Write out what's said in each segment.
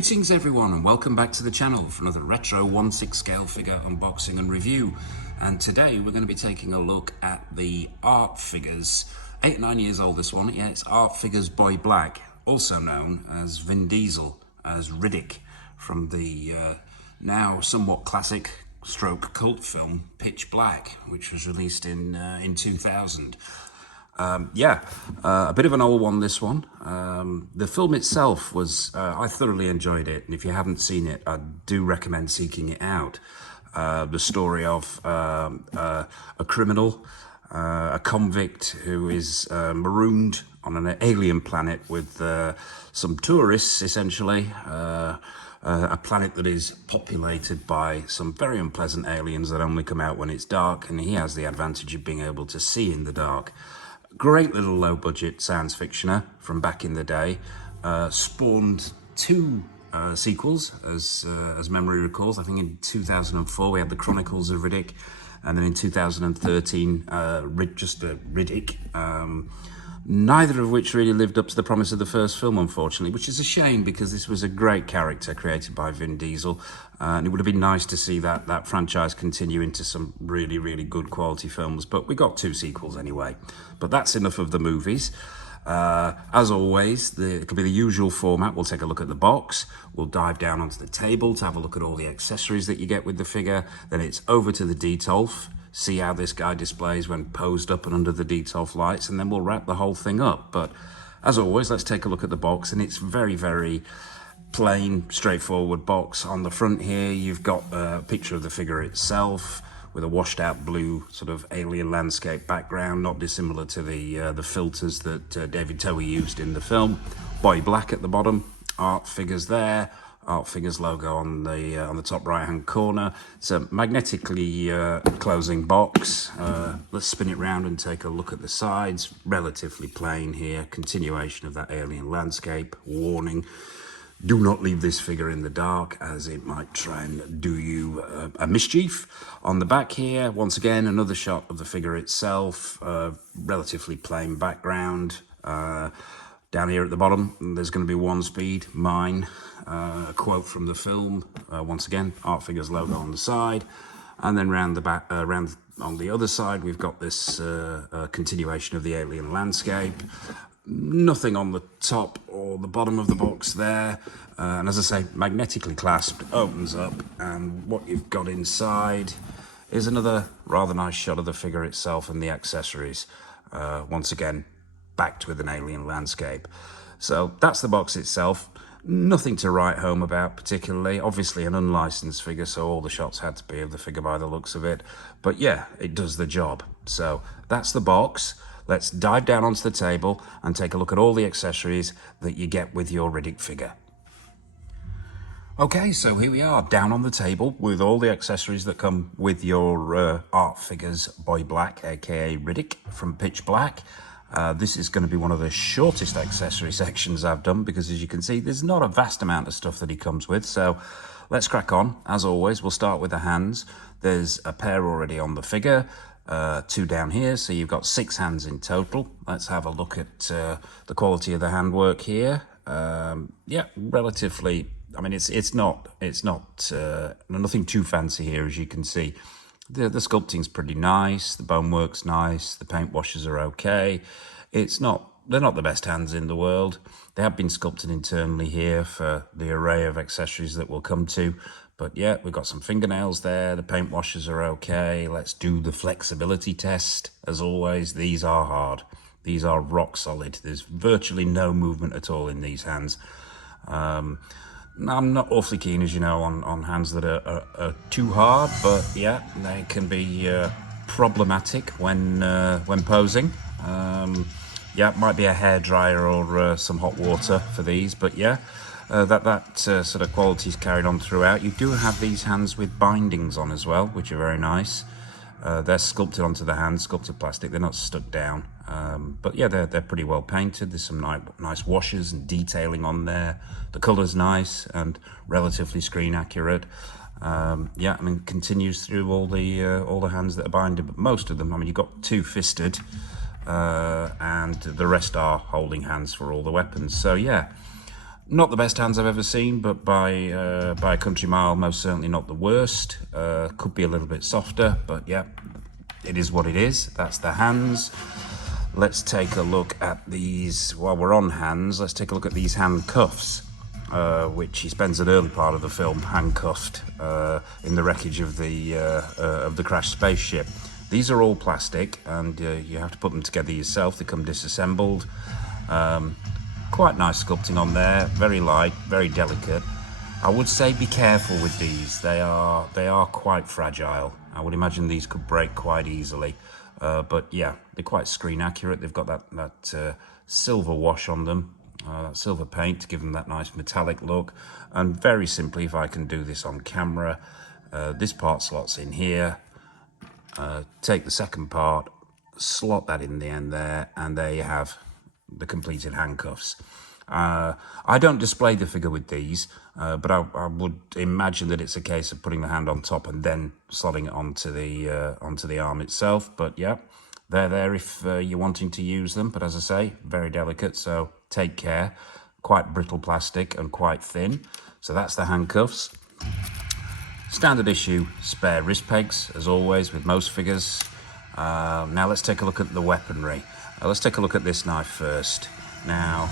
Greetings everyone and welcome back to the channel for another retro 1/6 scale figure unboxing and review. And today we're going to be taking a look at the Art Figures, 8 or 9 years old this one. Yeah, it's Art Figures Boy Black, also known as Vin Diesel, as Riddick from the now somewhat classic stroke cult film Pitch Black, which was released in 2000. A bit of an old one, this one. The film itself was, I thoroughly enjoyed it, and if you haven't seen it, I do recommend seeking it out. The story of a criminal, a convict who is marooned on an alien planet with some tourists, essentially. A planet that is populated by some very unpleasant aliens that only come out when it's dark, and he has the advantage of being able to see in the dark. Great little low-budget science fictioner from back in the day. Spawned two sequels, as memory recalls. I think in 2004 we had the Chronicles of Riddick, and then in 2013 Riddick. Neither of which really lived up to the promise of the first film, unfortunately, which is a shame because this was a great character created by Vin Diesel, and it would have been nice to see that franchise continue into some really, really good quality films, but we got two sequels anyway. But that's enough of the movies. As always, it'll be the usual format. We'll take a look at the box, we'll dive down onto the table to have a look at all the accessories that you get with the figure, then it's over to the Detolf, see how this guy displays when posed up and under the Detolf lights, and then we'll wrap the whole thing up. But as always, let's take a look at the box, and it's very, very plain, straightforward box. On the front here, you've got a picture of the figure itself with a washed out blue sort of alien landscape background, not dissimilar to the filters that David Towie used in the film. Boy Black at the bottom, Art Figures there. Art Figures logo on the top right hand corner. It's a magnetically closing box. Let's spin it round and take a look at the sides. Relatively plain here, continuation of that alien landscape. Warning, do not leave this figure in the dark as it might try and do you a mischief. On the back here, once again, another shot of the figure itself. Relatively plain background. Down here at the bottom, there's going to be one speed, mine, a quote from the film. Once again, Art Figures logo on the side, and then round the back, round on the other side, we've got this continuation of the alien landscape. Nothing on the top or the bottom of the box there, and as I say, magnetically clasped, opens up, and what you've got inside is another rather nice shot of the figure itself and the accessories. Once again, backed with an alien landscape. So that's the box itself. Nothing to write home about particularly. Obviously an unlicensed figure, so all the shots had to be of the figure by the looks of it. But yeah, it does the job. So that's the box. Let's dive down onto the table and take a look at all the accessories that you get with your Riddick figure. Okay, so here we are, down on the table with all the accessories that come with your Art Figures Boy Black, aka Riddick from Pitch Black. This is going to be one of the shortest accessory sections I've done because, as you can see, there's not a vast amount of stuff that he comes with. So let's crack on. As always, we'll start with the hands. There's a pair already on the figure, two down here, so you've got 6 hands in total. Let's have a look at the quality of the handwork here. Yeah, relatively. I mean, it's not nothing too fancy here, as you can see. The sculpting's pretty nice, the bonework's nice, the paint washes are okay. They're not the best hands in the world. They have been sculpted internally here for the array of accessories that we'll come to. But yeah, we've got some fingernails there, the paint washes are okay. Let's do the flexibility test. As always, these are hard. These are rock solid. There's virtually no movement at all in these hands. I'm not awfully keen, as you know, on hands that are too hard, but yeah, they can be problematic when posing. Yeah, it might be a hairdryer or some hot water for these, but yeah, that sort of quality is carried on throughout. You do have these hands with bindings on as well, which are very nice. They're sculpted onto the hand, sculpted plastic. They're not stuck down, but yeah, they're pretty well painted. There's some nice washes and detailing on there. The colour's nice and relatively screen accurate. Yeah, I mean, continues through all the hands that are binded, but most of them, I mean, you've got 2 fisted, and the rest are holding hands for all the weapons. So yeah, Not the best hands I've ever seen, but by a country mile, most certainly not the worst. Could be a little bit softer, but yeah, it is what it is. That's the hands. Let's take a look at these, while we're on hands, let's take a look at these handcuffs, which he spends an early part of the film handcuffed in the wreckage of the crashed spaceship. These are all plastic, and you have to put them together yourself. They come disassembled. Quite nice sculpting on there, very light, very delicate. I would say be careful with these. They are quite fragile. I would imagine these could break quite easily. But yeah, they're quite screen accurate. They've got that silver wash on them, that silver paint to give them that nice metallic look. And very simply, if I can do this on camera, this part slots in here. Take the second part, slot that in the end there, and there you have the completed handcuffs. I don't display the figure with these, but I would imagine that it's a case of putting the hand on top and then slotting it onto the arm itself. But yeah, they're there if you're wanting to use them. But as I say, very delicate, so take care. Quite brittle plastic and quite thin. So that's the handcuffs. Standard issue spare wrist pegs, as always with most figures. Now let's take a look at the weaponry. Let's take a look at this knife first. Now,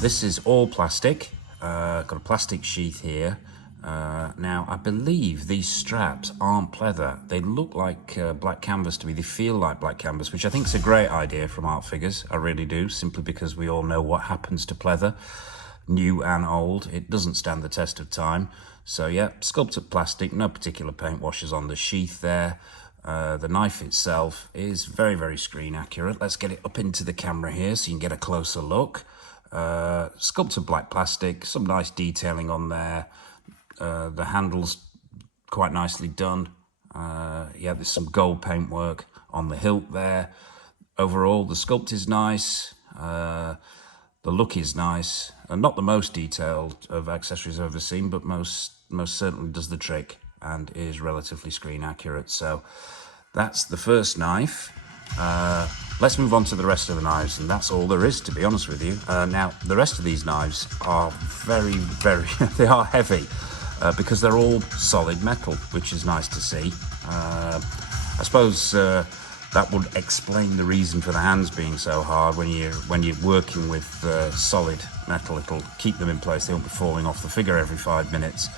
this is all plastic. Got a plastic sheath here. Now, I believe these straps aren't pleather. They look like black canvas to me. They feel like black canvas, which I think is a great idea from art figures. I really do, simply because we all know what happens to pleather, new and old. It doesn't stand the test of time. So yeah, sculpted plastic, no particular paint washes on the sheath there. The knife itself is very, very screen accurate. Let's get it up into the camera here so you can get a closer look. Sculpted black plastic, some nice detailing on there. The handle's quite nicely done. Yeah, there's some gold paintwork on the hilt there. Overall, the sculpt is nice. The look is nice. And not the most detailed of accessories I've ever seen, but most certainly does the trick and is relatively screen accurate. So that's the first knife. Let's move on to the rest of the knives, and that's all there is, to be honest with you. Now, the rest of these knives are very, very, they are heavy because they're all solid metal, which is nice to see. I suppose that would explain the reason for the hands being so hard. When you're working with solid metal, it'll keep them in place. They won't be falling off the figure every 5 minutes.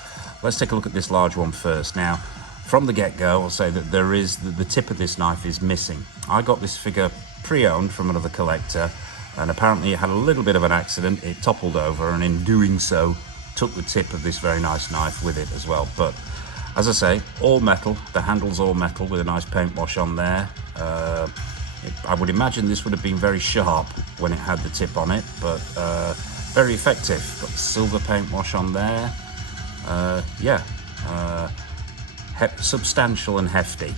Let's take a look at this large one first. Now, from the get-go, I'll say that there is the tip of this knife is missing. I got this figure pre-owned from another collector, and apparently it had a little bit of an accident. It toppled over, and in doing so, took the tip of this very nice knife with it as well. But as I say, all metal. The handle's all metal with a nice paint wash on there. I would imagine this would have been very sharp when it had the tip on it, but very effective. Got the silver paint wash on there. Yeah, substantial and hefty.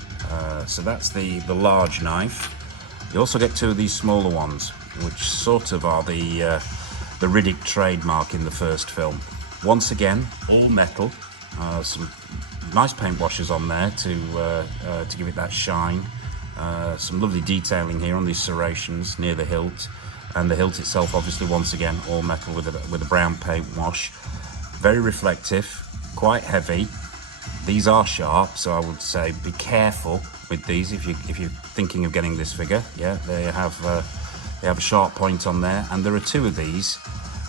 So that's the large knife. You also get two of these smaller ones, which sort of are the Riddick trademark in the first film. Once again, all metal. Some nice paint washes on there to give it that shine. Some lovely detailing here on these serrations near the hilt, and the hilt itself, obviously, once again, all metal with a brown paint wash. Very reflective, quite heavy. These are sharp, so I would say be careful with these if you're thinking of getting this figure. Yeah, they have a sharp point on there, and there are two of these,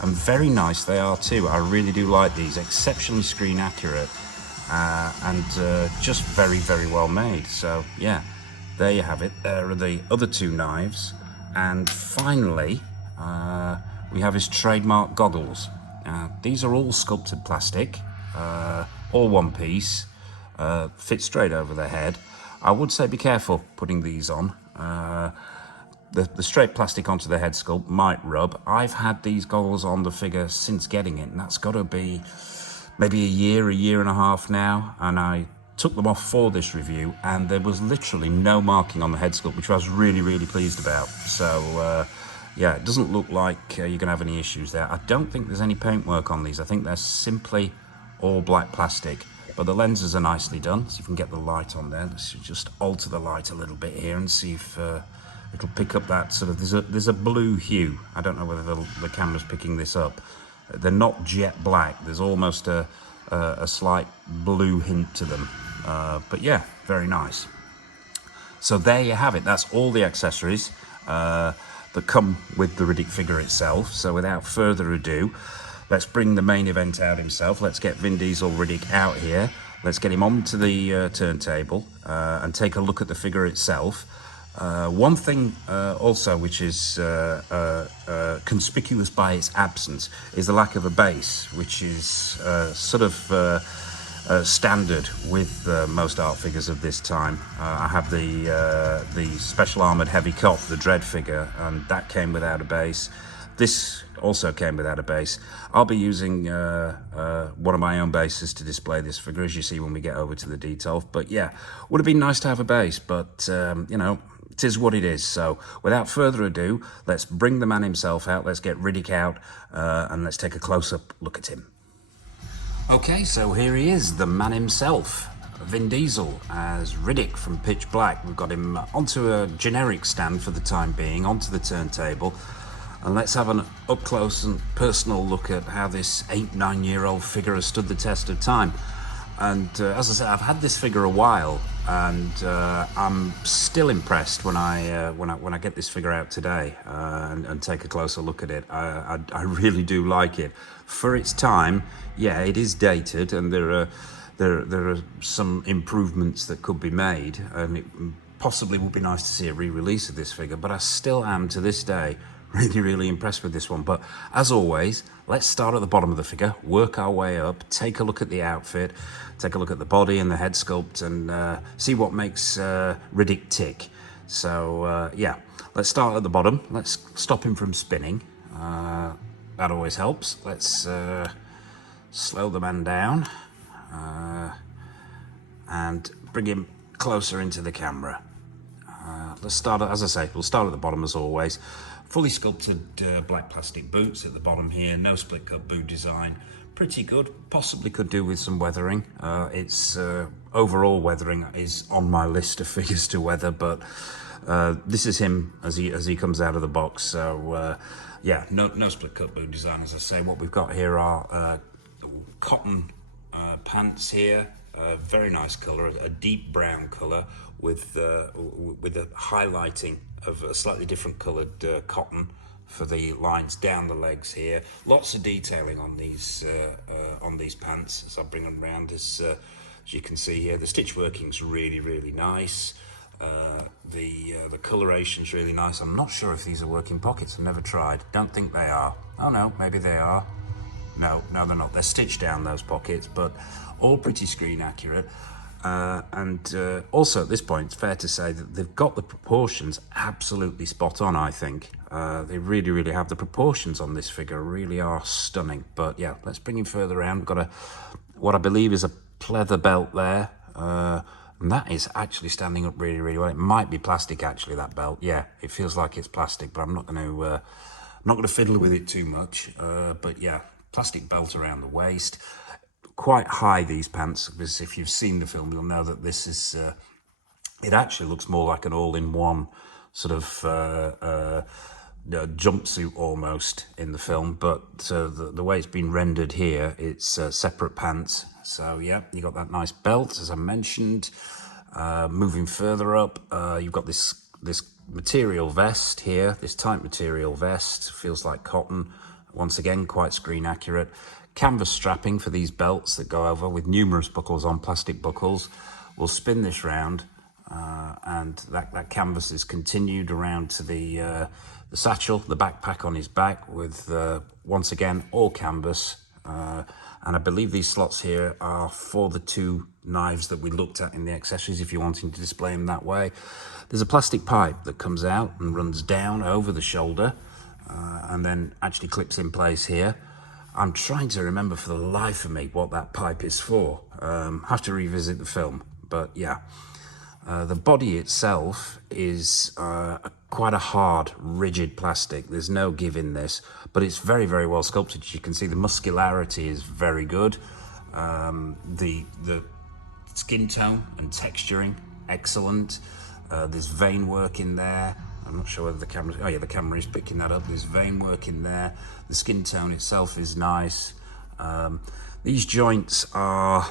and very nice they are too. I really do like these, exceptionally screen accurate, and just very, very well made. So yeah, there you have it. There are the other two knives, and finally we have his trademark goggles. These are all sculpted plastic, all one piece, fit straight over the head. I would say be careful putting these on. The straight plastic onto the head sculpt might rub. I've had these goggles on the figure since getting it, and that's got to be maybe a year and a half now, and I took them off for this review, and there was literally no marking on the head sculpt, which I was really, really pleased about. So yeah, it doesn't look like you're going to have any issues there. I don't think there's any paintwork on these. I think they're simply all black plastic, but the lenses are nicely done, so you can get the light on there. Let's just alter the light a little bit here and see if it'll pick up that sort of, there's a blue hue. I don't know whether the camera's picking this up, They're not jet black. There's almost a slight blue hint to them. But yeah, very nice. So there you have it. That's all the accessories that come with the Riddick figure itself. So without further ado, let's bring the main event out himself. Let's get Vin Diesel Riddick out here. Let's get him onto the turntable and take a look at the figure itself. One thing also which is conspicuous by its absence is the lack of a base, which is sort of standard with most art figures of this time. I have the special armoured heavy cop, the Dread figure, and that came without a base. This also came without a base. I'll be using one of my own bases to display this figure, as you see when we get over to the detail. But yeah, would have been nice to have a base, but you know, it is what it is. So without further ado, let's bring the man himself out. Let's get Riddick out and let's take a close-up look at him. Okay, so here he is, the man himself, Vin Diesel as Riddick from Pitch Black. We've got him onto a generic stand for the time being, onto the turntable. And let's have an up-close and personal look at how this 8-9-year-old figure has stood the test of time. And as I said, I've had this figure a while, and I'm still impressed when I get this figure out today and take a closer look at it. I really do like it. For its time, yeah, it is dated, and there are some improvements that could be made, and it possibly would be nice to see a re-release of this figure. But I still am to this day really impressed with this one. But as always, let's start at the bottom of the figure, work our way up, take a look at the outfit, take a look at the body and the head sculpt, and see what makes Riddick tick. So yeah, let's start at the bottom. Let's stop him from spinning. That always helps. Let's slow the man down and bring him closer into the camera. Let's start, as I say, we'll start at the bottom as always. Fully sculpted black plastic boots at the bottom here, no split cut boot design, pretty good. Possibly could do with some weathering. Its overall weathering is on my list of figures to weather, but this is him as he comes out of the box. So yeah, no split cut boot design, as I say. What we've got here are cotton pants here. Very nice colour, a deep brown colour with a highlighting of a slightly different coloured cotton for the lines down the legs here. Lots of detailing on these pants as I bring them around. As you can see here, the stitch working's really nice. The coloration's really nice. I'm not sure if these are working pockets. I've never tried. Don't think they are. Oh no, maybe they are. No, they're not. They're stitched down, those pockets, but all pretty screen accurate. And also at this point, it's fair to say that they've got the proportions absolutely spot on, I think. They really have. The proportions on this figure really are stunning. But yeah, let's bring him further around. We've got what I believe is a pleather belt there. And that is actually standing up really well. It might be plastic, actually, that belt. Yeah, it feels like it's plastic, but I'm not going to fiddle with it too much. But yeah, plastic belt around the waist. Quite high, these pants, because if you've seen the film, you'll know that this is, it actually looks more like an all-in-one sort of jumpsuit almost in the film, but the way it's been rendered here, it's separate pants. So yeah, you got that nice belt, as I mentioned. Moving further up, you've got this material vest here, this tight material vest, feels like cotton. Once again, quite screen accurate. Canvas strapping for these belts that go over with numerous buckles on, plastic buckles. We'll spin this round and that canvas is continued around to the satchel, the backpack on his back with, once again, all canvas. And I believe these slots here are for the two knives that we looked at in the accessories, if you're wanting to display them that way. There's a plastic pipe that comes out and runs down over the shoulder and then actually clips in place here. I'm trying to remember for the life of me what that pipe is for. Have to revisit the film, but yeah. The body itself is quite a hard, rigid plastic. There's no give in this, but it's very well sculpted. As you can see, the muscularity is very good. The skin tone and texturing, excellent. There's vein work in there. I'm not sure whether the camera, oh yeah, the camera is picking that up. There's vein work in there. The skin tone itself is nice. These joints are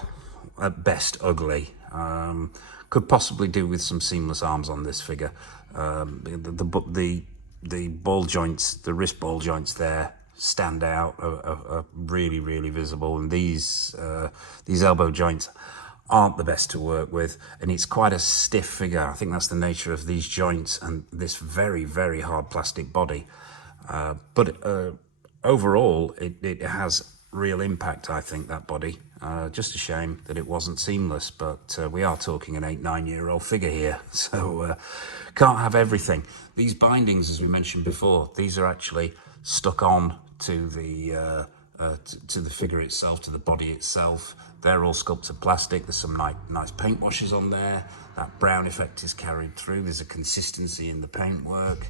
at best ugly. Could possibly do with some seamless arms on this figure. The ball joints, the wrist ball joints there stand out, are really, really visible, and these elbow joints aren't the best to work with, and it's quite a stiff figure. I think that's the nature of these joints and this very, very hard plastic body. But overall, it has real impact, I think, that body. Just a shame that it wasn't seamless, but we are talking an 8-9-year-old figure here, so can't have everything. These bindings, as we mentioned before, these are actually stuck on to the figure itself, to the body itself. They're all sculpted plastic. There's some nice paint washes on there. That brown effect is carried through. There's a consistency in the paintwork,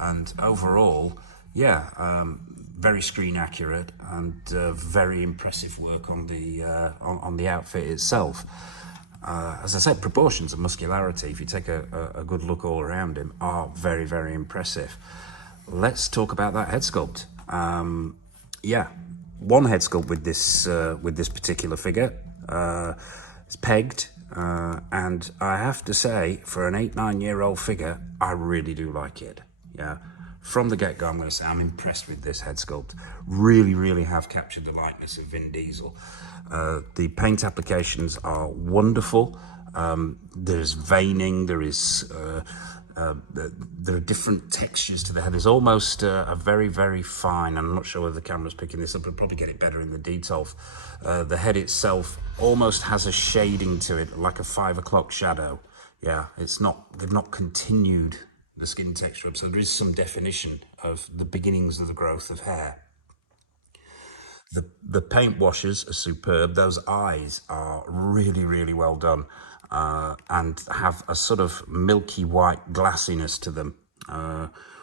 and overall, yeah, very screen accurate and very impressive work on the outfit itself. As I said, proportions and muscularity, if you take a good look all around him, are very, very impressive. Let's talk about that head sculpt. Yeah, one head sculpt with this particular figure. It's pegged, and I have to say, for an 8-9-year-old figure, I really do like it. Yeah. From the get-go, I'm going to say I'm impressed with this head sculpt. Really, really have captured the likeness of Vin Diesel. The paint applications are wonderful. There's veining, there are different textures to the head. There's almost a very, very fine, I'm not sure whether the camera's picking this up, I'll probably get it better in the detail. The head itself almost has a shading to it, like a 5 o'clock shadow. Yeah, they've not continued the skin texture up, so there is some definition of the beginnings of the growth of hair. The paint washes are superb. Those eyes are really, really well done, and have a sort of milky white glassiness to them,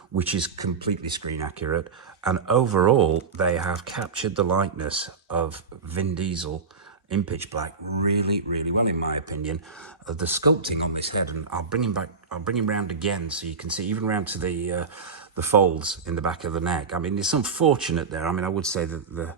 which is completely screen accurate. And overall, they have captured the likeness of Vin Diesel in pitch black really, really well, in my opinion. The sculpting on this head, and I'll bring him round again so you can see, even round to the folds in the back of the neck. I mean, it's unfortunate there. I mean, I would say that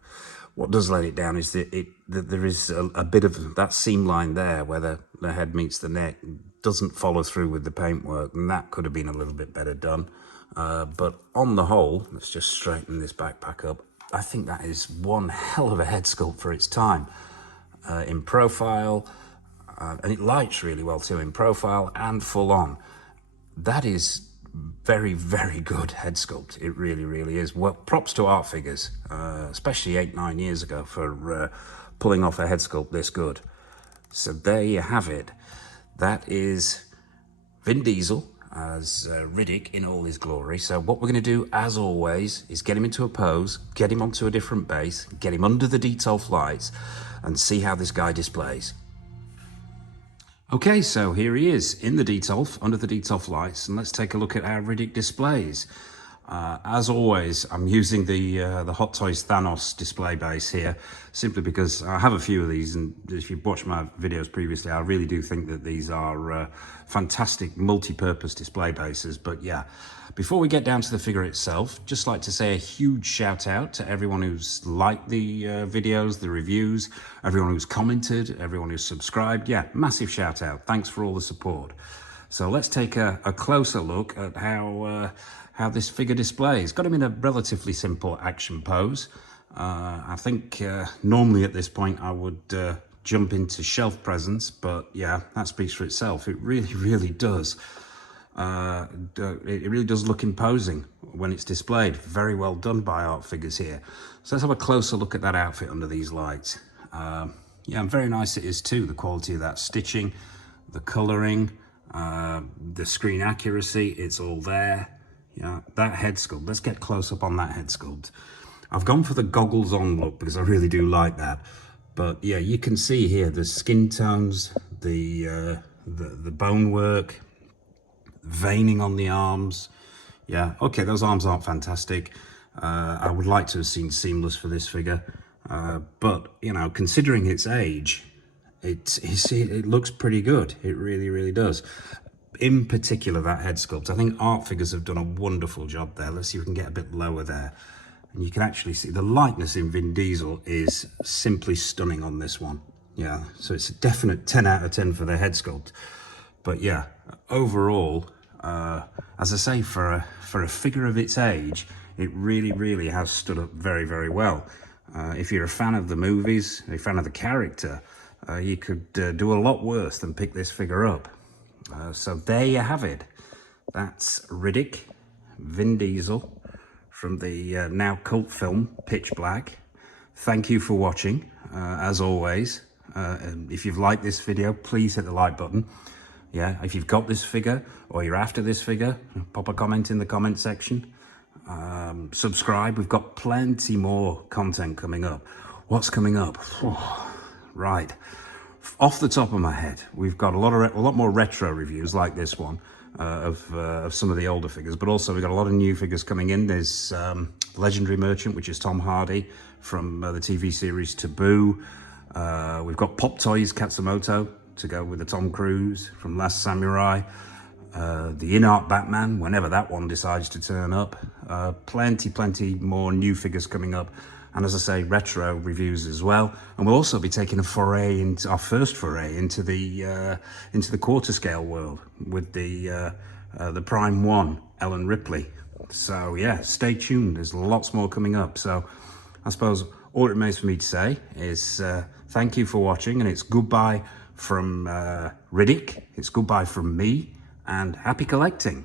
what does let it down is that there is a bit of that seam line there where the head meets the neck, doesn't follow through with the paintwork, and that could have been a little bit better done. But on the whole, let's just straighten this backpack up. I think that is one hell of a head sculpt for its time. In profile, and it lights really well too, in profile and full on. That is very, very good head sculpt. It really, really is. Well, props to art figures, especially 8-9 years ago, for pulling off a head sculpt this good. So there you have it. That is Vin Diesel as Riddick in all his glory. So what we're going to do, as always, is get him into a pose, get him onto a different base, get him under the detail flights, and see how this guy displays. Okay, so here he is in the detail, under the detail flights, and let's take a look at how Riddick displays. As always, I'm using the Hot Toys Thanos display base here, simply because I have a few of these, and if you've watched my videos previously, I really do think that these are fantastic multi-purpose display bases. But yeah, before we get down to the figure itself, just like to say a huge shout out to everyone who's liked the videos, the reviews, everyone who's commented, everyone who's subscribed. Yeah, massive shout out. Thanks for all the support. So let's take a closer look at how this figure displays. Got him in a relatively simple action pose. I think normally at this point I would jump into shelf presence, but yeah, that speaks for itself. It really, really does. It really does look imposing when it's displayed. Very well done by art figures here. So let's have a closer look at that outfit under these lights. Yeah, and very nice it is too. The quality of that stitching, the colouring, the screen accuracy, it's all there. Yeah, that head sculpt. Let's get close up on that head sculpt. I've gone for the goggles on look because I really do like that. But yeah, you can see here the skin tones, the bone work, veining on the arms. Yeah, okay, those arms aren't fantastic. I would like to have seen seamless for this figure, but you know, considering its age, it looks pretty good. It really, really does. in particular that head sculpt. I think Art Figures have done a wonderful job there. Let's see if we can get a bit lower there. And you can actually see the likeness in Vin Diesel is simply stunning on this one. Yeah, so it's a definite 10 out of 10 for the head sculpt. But yeah, overall, as I say, for a figure of its age, it really has stood up very well. If you're a fan of the movies, a fan of the character, you could do a lot worse than pick this figure up. So there you have it. That's Riddick, Vin Diesel, from the now cult film Pitch Black. Thank you for watching, as always. If you've liked this video, please hit the like button. Yeah, if you've got this figure or you're after this figure, pop a comment in the comment section. Subscribe. We've got plenty more content coming up. What's coming up? Right, off the top of my head, we've got a lot more retro reviews like this one of some of the older figures, but also we've got a lot of new figures coming in. There's Legendary Merchant, which is Tom Hardy from the TV series Taboo. We've got Pop Toys Katsumoto to go with the Tom Cruise from Last Samurai. The In-Art Batman, whenever that one decides to turn up. Plenty more new figures coming up. And as I say, retro reviews as well. And we'll also be taking a foray into our first foray into the quarter scale world with the Prime 1 Ellen Ripley. So yeah, stay tuned. There's lots more coming up. So I suppose all it remains for me to say is thank you for watching, and it's goodbye from Riddick. It's goodbye from me, and happy collecting.